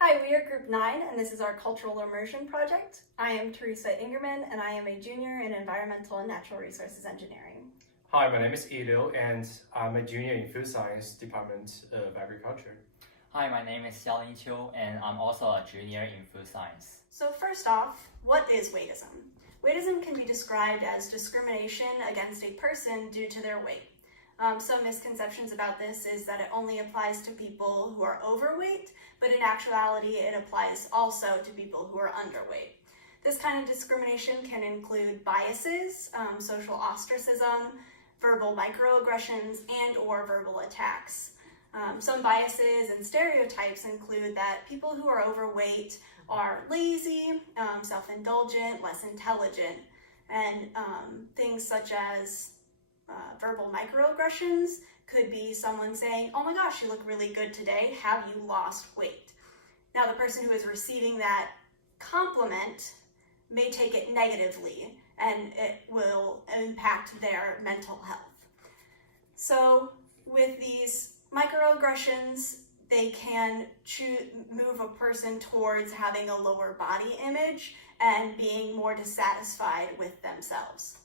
Hi, we are Group 9, and this is our Cultural Immersion Project. I am Teresa Ingerman, and I am a junior in Environmental and Natural Resources Engineering. Hi, my name is Liu, and I'm a junior in Food Science Department of Agriculture. Hi, my name is Xiaolin Qiu, and I'm also a junior in Food Science. So first off, what is weightism? Weightism can be described as discrimination against a person due to their weight. Some misconceptions about this is that it only applies to people who are overweight, but in actuality it applies also to people who are underweight. This kind of discrimination can include biases, social ostracism, verbal microaggressions, and/or verbal attacks. Some biases and stereotypes include that people who are overweight are lazy, self-indulgent, less intelligent, and things such as verbal microaggressions could be someone saying, "Oh my gosh, you look really good today. Have you lost weight?" Now, the person who is receiving that compliment may take it negatively, and it will impact their mental health. So with these microaggressions, they can move a person towards having a lower body image and being more dissatisfied with themselves.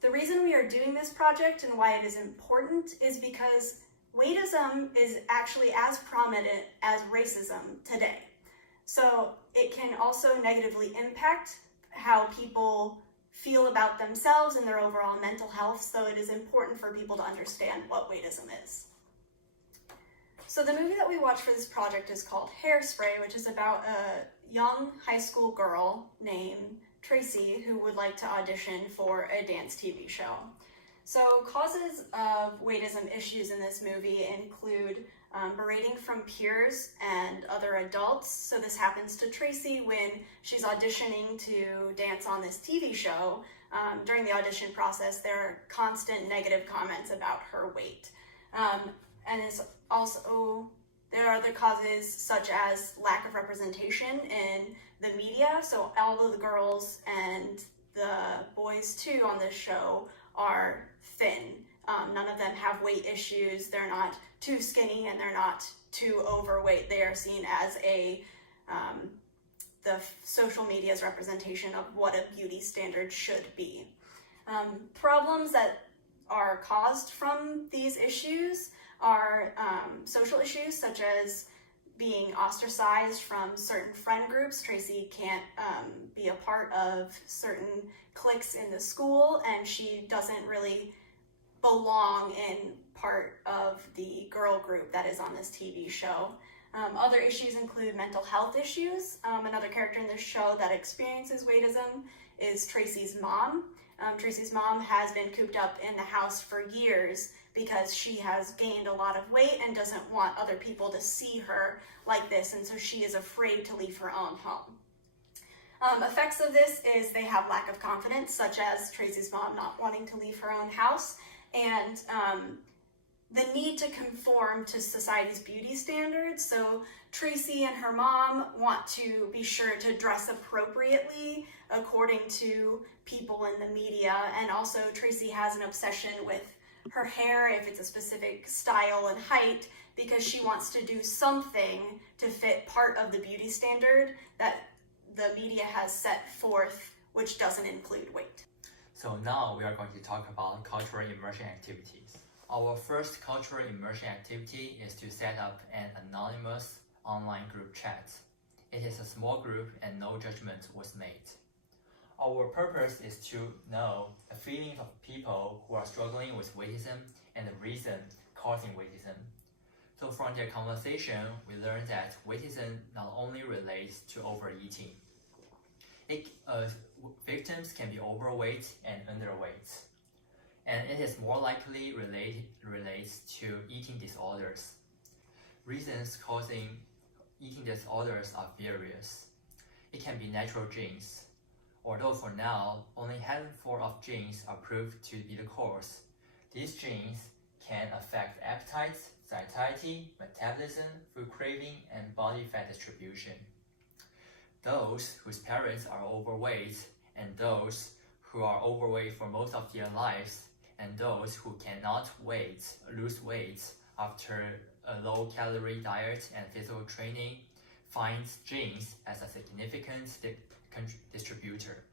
The reason we are doing this project and why it is important is because weightism is actually as prominent as racism today. So it can also negatively impact how people feel about themselves and their overall mental health, so it is important for people to understand what weightism is. So the movie that we watched for this project is called Hairspray, which is about a young high school girl named Tracy who would like to audition for a dance TV show. So causes of weightism issues in this movie include berating from peers and other adults. So this happens to Tracy when she's auditioning to dance on this TV show. During the audition process, there are constant negative comments about her weight. And it's also, there are other causes such as lack of representation in the media. So all of the girls and the boys too on this show are thin. None of them have weight issues. They're not too skinny and they're not too overweight. They are seen as the social media's representation of what a beauty standard should be. Problems that are caused from these issues are social issues such as being ostracized from certain friend groups. Tracy can't be a part of certain cliques in the school, and she doesn't really belong in part of the girl group that is on this TV show. Other issues include mental health issues. Another character in this show that experiences weightism is Tracy's mom. Tracy's mom has been cooped up in the house for years because she has gained a lot of weight and doesn't want other people to see her like this, and so she is afraid to leave her own home. Effects of this is they have lack of confidence, such as Tracy's mom not wanting to leave her own house, and the need to conform to society's beauty standards. So Tracy and her mom want to be sure to dress appropriately according to people in the media, and also Tracy has an obsession with her hair, if it's a specific style and height, because she wants to do something to fit part of the beauty standard that the media has set forth, which doesn't include weight. So now we are going to talk about cultural immersion activities. Our first cultural immersion activity is to set up an anonymous online group chat. It is a small group and no judgment was made. Our purpose is to know the feelings of people who are struggling with weightism and the reason causing weightism. So from their conversation, we learned that weightism not only relates to overeating. Victims can be overweight and underweight, and it is more likely relates to eating disorders. Reasons causing eating disorders are various. It can be natural genes. Although for now, only a handful of genes are proved to be the cause. These genes can affect appetite, satiety, metabolism, food craving, and body fat distribution. Those whose parents are overweight, and those who are overweight for most of their lives, and those who cannot lose weight after a low-calorie diet and physical training finds genes as a significant distributor.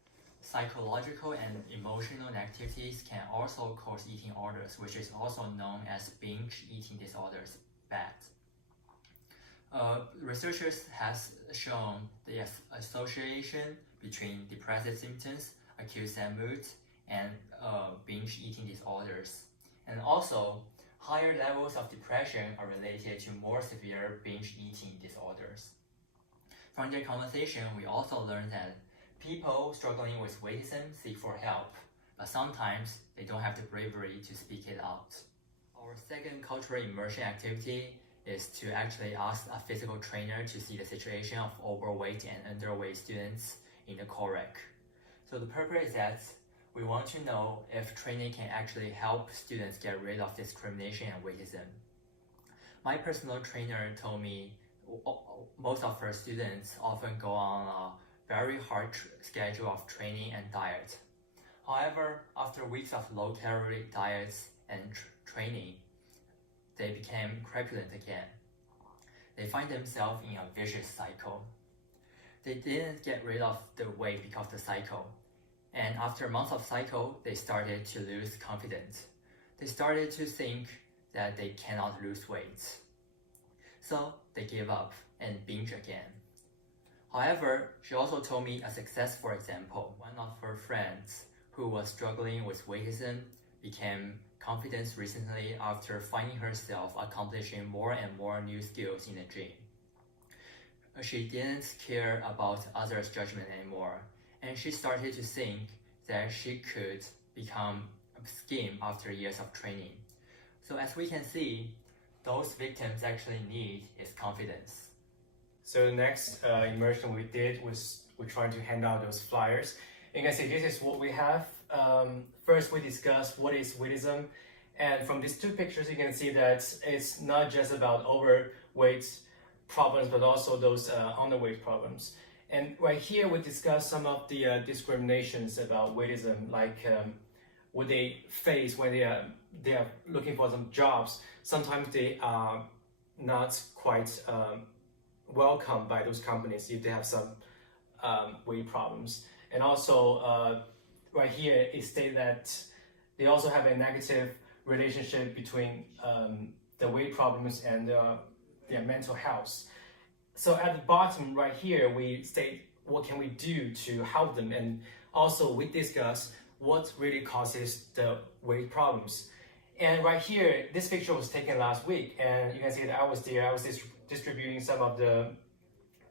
Psychological and emotional activities can also cause eating disorders, which is also known as binge eating disorders, BED. Researchers has shown the association between depressive symptoms, acute sad mood, and binge eating disorders. And also, higher levels of depression are related to more severe binge eating disorders. From their conversation, we also learned that people struggling with weightism seek for help, but sometimes they don't have the bravery to speak it out. Our second cultural immersion activity is to actually ask a physical trainer to see the situation of overweight and underweight students in the COREC. So the purpose is that we want to know if training can actually help students get rid of discrimination and weightism. My personal trainer told me most of her students often go on a very hard schedule of training and diet. However, after weeks of low-calorie diets and training, they became crepulent again. They find themselves in a vicious cycle. They didn't get rid of the weight because of the cycle. And after months of cycle, they started to lose confidence. They started to think that they cannot lose weight. So they gave up and binge again. However, she also told me a successful example. One of her friends who was struggling with weightism became confident recently after finding herself accomplishing more and more new skills in the gym. She didn't care about others' judgment anymore, and she started to think that she could become slim after years of training. So as we can see, those victims actually need is confidence. So the next immersion we did was we're trying to hand out those flyers. You can see this is what we have. First we discussed what is weightism, and from these two pictures you can see that it's not just about overweight problems but also those underweight problems. And right here we discussed some of the discriminations about weightism, like what they face when they are looking for some jobs. Sometimes they are not quite welcomed by those companies if they have some weight problems. And also right here it states that they also have a negative relationship between the weight problems and their mental health. So at the bottom right here we state what can we do to help them, and also we discuss what really causes the weight problems. And right here, this picture was taken last week, and you can see that I was there. I was distributing some of the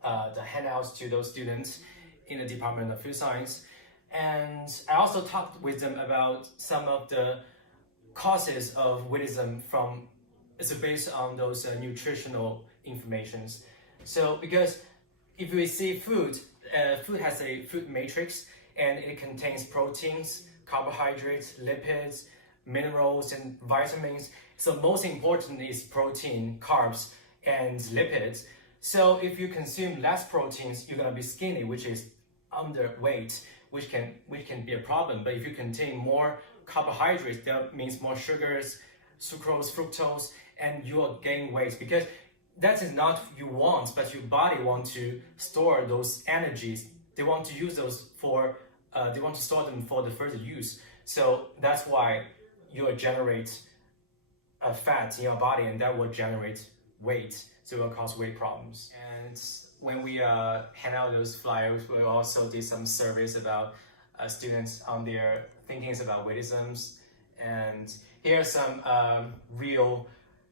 handouts to those students in the Department of Food Science. And I also talked with them about some of the causes of weightism it's based on those nutritional informations. So because if we see food has a food matrix, and it contains proteins, carbohydrates, lipids, minerals, and vitamins. So most important is protein, carbs, and lipids. So if you consume less proteins, you're gonna be skinny, which is underweight, which can be a problem. But if you contain more carbohydrates, that means more sugars, sucrose, fructose, and you will gain weight, because that is not what you want, but your body wants to store those energies. They want to use those they want to store them for the further use. So that's why you'll generate fat in your body, and that will generate weight. So it will cause weight problems. And when we hand out those flyers, we also did some surveys about students on their thinkings about weightisms. And here are some real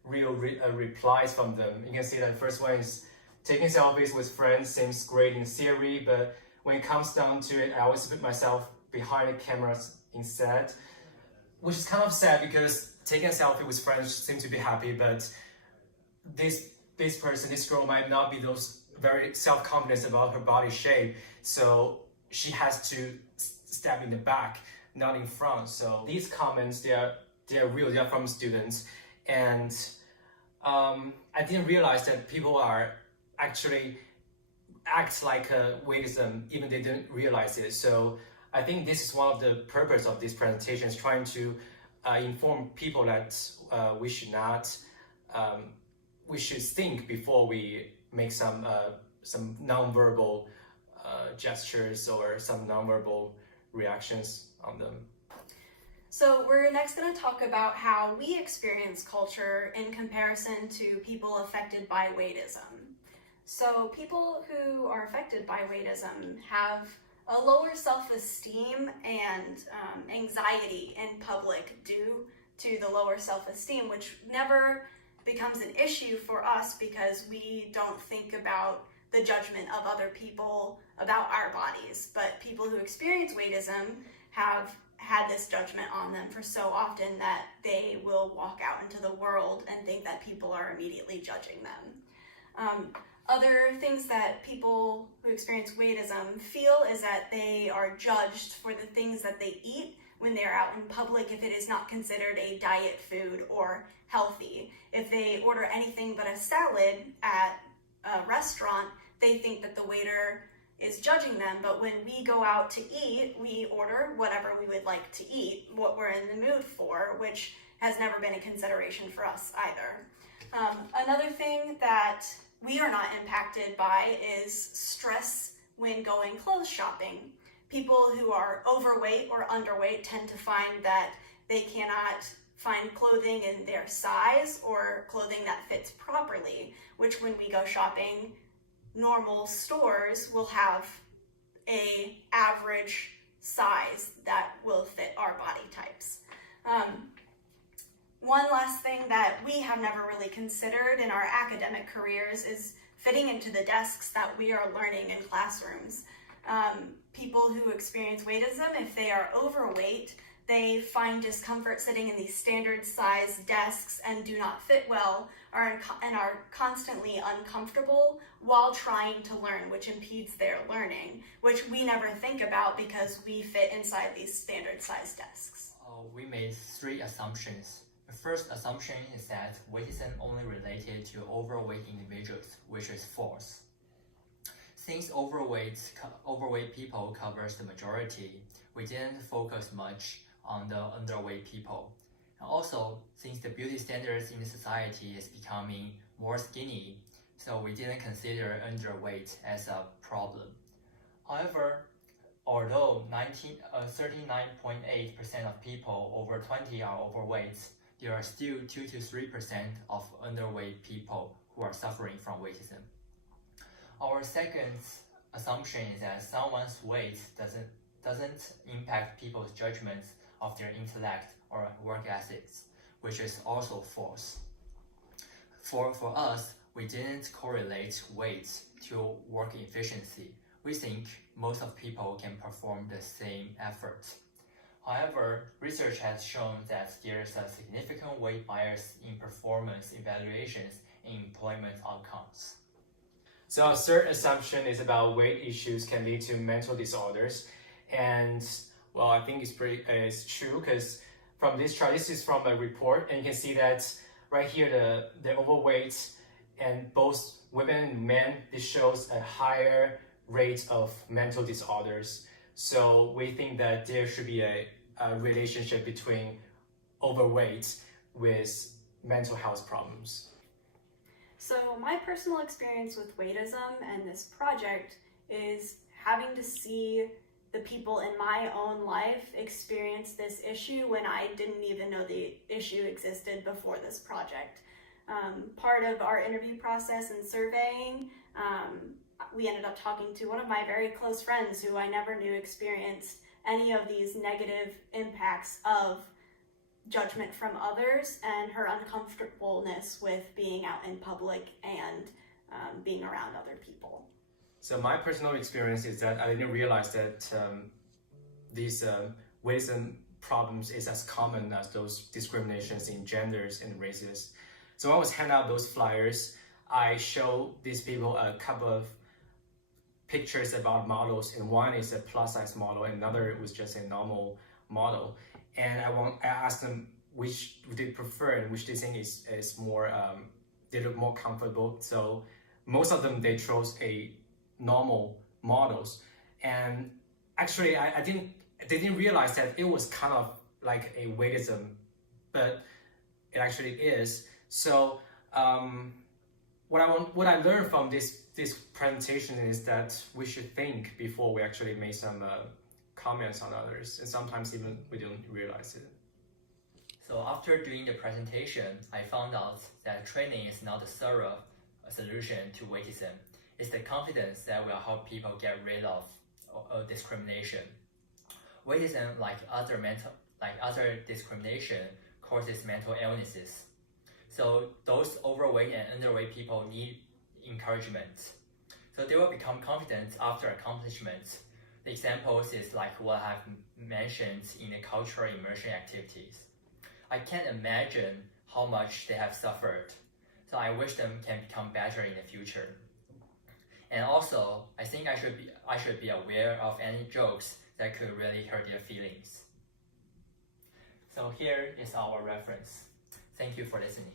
replies from them. You can see that the first one is taking selfies with friends seems great in theory, but when it comes down to it, I always put myself behind the cameras instead, which is kind of sad because taking a selfie with friends seems to be happy, but this girl might not be those very self-confident about her body shape, so she has to step in the back, not in front. So these comments, they're real, they're from students, and I didn't realize that people are actually act like a weightism, even they didn't realize it. So I think this is one of the purpose of this presentation, is trying to inform people that we should think before we make some some nonverbal gestures or some nonverbal reactions on them. So we're next going to talk about how we experience culture in comparison to people affected by weightism. So people who are affected by weightism have a lower self-esteem and anxiety in public due to the lower self-esteem, which never becomes an issue for us because we don't think about the judgment of other people about our bodies. But people who experience weightism have had this judgment on them for so often that they will walk out into the world and think that people are immediately judging them. Other things that people who experience weightism feel is that they are judged for the things that they eat when they're out in public if it is not considered a diet food or healthy. If they order anything but a salad at a restaurant, they think that the waiter is judging them, but when we go out to eat, we order whatever we would like to eat, what we're in the mood for, which has never been a consideration for us either. Another thing that we are not impacted by is stress when going clothes shopping. People who are overweight or underweight tend to find that they cannot find clothing in their size or clothing that fits properly, which when we go shopping, normal stores will have a average size that will fit our body types. One last thing that we have never really considered in our academic careers is fitting into the desks that we are learning in classrooms. People who experience weightism, if they are overweight, they find discomfort sitting in these standard size desks and do not fit well and are constantly uncomfortable while trying to learn, which impedes their learning, which we never think about because we fit inside these standard size desks. We made 3 assumptions. The first assumption is that weightism only related to overweight individuals, which is false. Since overweight people covers the majority, we didn't focus much on the underweight people. And also, since the beauty standards in the society is becoming more skinny, so we didn't consider underweight as a problem. However, although 39.8% of people over 20 are overweight, there are still 2 to 3% of underweight people who are suffering from weightism. Our second assumption is that someone's weight doesn't impact people's judgments of their intellect or work ethics, which is also false. For us, we didn't correlate weight to work efficiency. We think most of people can perform the same effort. However, research has shown that there is a significant weight bias in performance evaluations and employment outcomes. So our third assumption is about weight issues can lead to mental disorders. And well, I think it's true because from this chart, this is from a report, and you can see that right here, the overweight and both women and men, this shows a higher rate of mental disorders. So we think that there should be a relationship between overweight with mental health problems. So my personal experience with weightism and this project is having to see the people in my own life experience this issue when I didn't even know the issue existed before this project. Part of our interview process and surveying, we ended up talking to one of my very close friends who I never knew experienced any of these negative impacts of judgment from others and her uncomfortableness with being out in public and being around other people. So my personal experience is that I didn't realize that these weightism problems is as common as those discriminations in genders and races. So when I was handing out those flyers, I showed these people a couple of pictures about models, and one is a plus size model, and another was just a normal model. And I asked them which they prefer and which they think is more, they look more comfortable. So most of them, they chose a normal models. And actually, they didn't realize that it was kind of like a weightism, but it actually is. So what I learned from this presentation is that we should think before we actually make some comments on others, and sometimes even we don't realize it. So after doing the presentation, I found out that training is not a thorough solution to weightism. It's the confidence that will help people get rid of discrimination. Weightism, like other discrimination, causes mental illnesses. So those overweight and underweight people need encouragement. So they will become confident after accomplishments. The examples is like what I have mentioned in the cultural immersion activities. I can't imagine how much they have suffered. So I wish them can become better in the future. And also, I think I should be aware of any jokes that could really hurt their feelings. So here is our reference. Thank you for listening.